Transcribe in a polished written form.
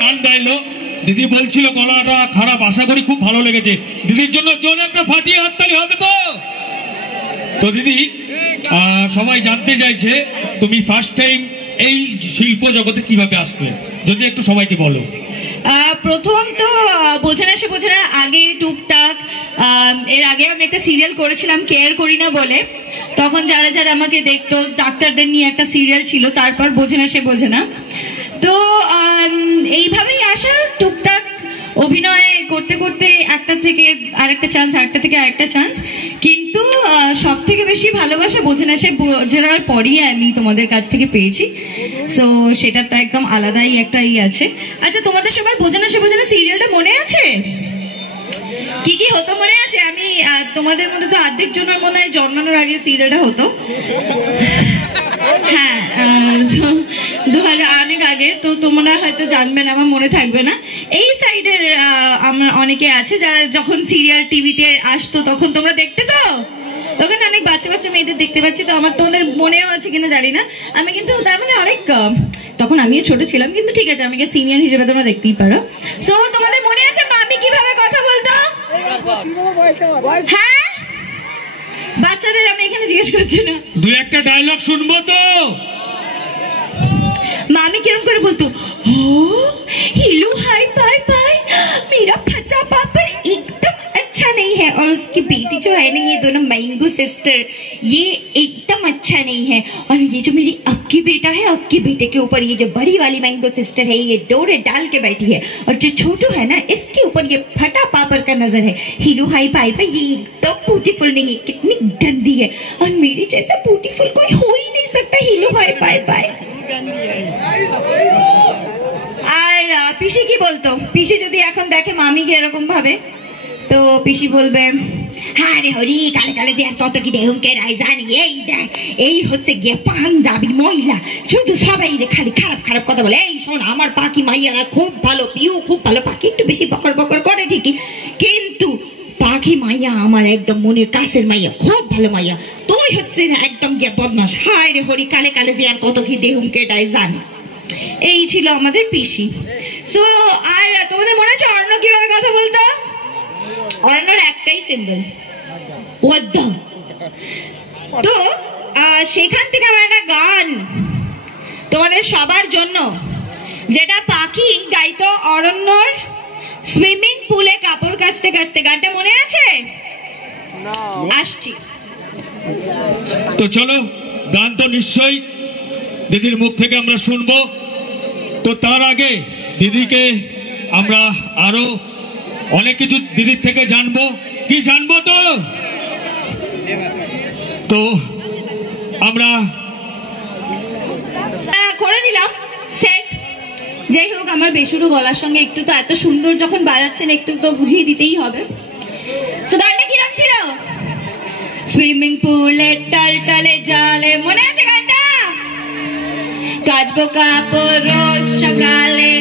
গান গাইলো, দিদি বলছিল গলাটা খারাপ, আশা করি খুব ভালো লেগেছে। দিদির জন্য জোরে একটা ফাটিয়ে হাততালি হবে তো? তো দিদি, সবাই জানতে চাইছে তুমি ফার্স্ট টাইম এই শিল্প জগতে কিভাবে আসলে, যদি একটু সবাইকে বলো। প্রথম তো বোঝে না সে বোঝে না আগে টুকটাক, এর আগে আমি একটা সিরিয়াল করেছিলাম কেয়ার করি না বলে, তখন যারা যারা আমাকে দেখতো ডাক্তারদের নিয়ে একটা সিরিয়াল ছিল, তারপর বোঝে না সে বোঝে না। তো এইভাবেই আসা, টুকটাক অভিনয় করতে করতে একটা থেকে আরেকটা চান্স, আরেকটা থেকে আরেকটা চান্স। কিন্তু সব থেকে বেশি ভালোবাসা বোঝে না সে বোঝার পরই আমি তোমাদের কাছ থেকে পেয়েছি। সো সেটা তো একদম আলাদাই একটা আছে। আচ্ছা, তোমাদের সবাই বোঝে না সে বোঝে না সিরিয়ালটা মনে আছে? কি কি হতো মনে আছে? আমি তোমাদের মধ্যে তো অর্ধেক জনের মনে হয় জন্মানোর আগে সিরিয়ালটা হতো। হ্যাঁ, 2000 অনেক আগে। তো তোমরা হয়তো জানবে না, আমার মনে থাকবে না। এই সাইডের আমার অনেকে আছে যারা যখন সিরিয়াল টিভিতে আসতো তখন তোমরা দেখতে, তো তখন অনেক বাচ্চা বাচ্চা মেয়েদের দেখতে পাচ্ছি। তো আমার তোমাদের মনেও আছে কিনা জানি না, আমি কিন্তু তার মানে অনেক তখন আমিও ছোট ছিলাম, কিন্তু ঠিক আছে, আমি সিনিয়র হিসেবে তোমরা দেখতেই পারো। সো তোমাদের মনে আছে মামি কিভাবে কথা বলতো? হ্যাঁ, বাচ্চাদের আমি এখানে জিজ্ঞেস করছি না, দুই একটা ডায়লগ শুনবো তো। मामी किरम करे बोलतो, हो हिलू हाय बाय बाय, मेरा फटा पापड़ एकदम अच्छा नहीं है, और उसकी बेटी जो है ना, ये दोनों मैंगो सिस्टर, ये एकदम अच्छा नहीं है। और ये जो मेरी अक्की बेटा है, अक्की बेटे के ऊपर ये जो बड़ी वाली मैंगो सिस्टर है, ये डोरे डाल के बैठी है, और जो छोटू है ना, इसके ऊपर ये फटा पापड़ का नजर है। हिलू हाय बाय बाय, ये एकदम ब्यूटीफुल नहीं है, कितनी गंदी है, और मेरे जैसा ब्यूटीफुल कोई हो ही नहीं सकता। हिलू हाय बाय बाय। আর পিসি কি বলতো? পিসি যদি এখন দেখে মামিকে এরকম ভাবে, তো পিসি বলবে, হ্যাঁ রে হরি, কালে কালে যে আর কত কি দেহমকে রাইজানি, এই দেখ, এই হচ্ছে গিয়ে পাঞ্জাবি মহিলা, শুধু সবাই রে খালি খারাপ খারাপ কথা বলে। এই শোন, আমার পাখি মাইয়ারা খুব ভালো, পিউ খুব ভালো, পাখি একটু বেশি বকর বকর করে ঠিকই, কিন্তু পাখি মাইয়া আমার একদম মনের কাছের মাইয়া, খুব ভালো মাইয়া। তুই হচ্ছে একদম গিয়ে বদমাস। হায় রে হরি, কালে কালে যে আর কত কি দেহুমকে জানি। এই ছিল আমাদের পিসি। সো আর তোমাদের মনে আছে অর্ণ কিভাবে কথা বলতো? অর্ণর একটাই সিম্বল, ওয়াদ্দ। তো সেখান থেকে আমার একটা গান তোমাদের সবার জন্য, যেটা পাখি গাইতো অরণ্যর সুইমিং পুলে কাপড় কাচতে কাচতে, গানটা মনে আছে? আসছি। তো চলো, গান তো নিশ্চয়ই দিদির মুখ থেকে আমরা শুনবো। তো তার আগে দিদিকে আমরা আরো অনেক কিছু দিদির থেকে জানবো। কি জানবো? তো আমরা করে দিলাম সেট। যাই হোক, আমার বেসুরো গলার সঙ্গে একটু তো এত সুন্দর যখন বাজাচ্ছেন, একটু তো বুঝিয়ে দিতেই হবে। সো গানটা কিরম ছিল? সুইমিং পুলে টলটলে জলে, মনে আছে গানটা? কাচবো কাপড় রোজ সকালে,